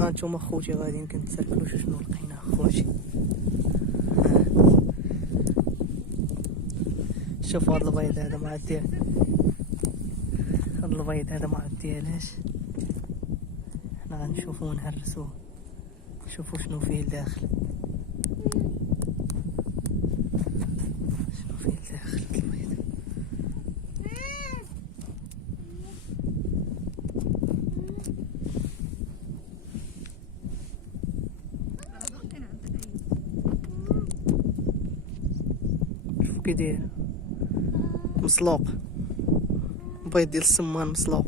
هانتوما خوتي غاديين كنتسالكلو شنو لقينا خوتي. شوفوا هاد البيض هذا ما عاد هاد البيض هذا ما عاد ديالاش. حنا غنشوفو ونهرسوه شوفوا شنو فيه الداخل. شنو فيه الداخل البيض. شوفوا كي داير مسلوق، بيض ديال السمان مسلوق.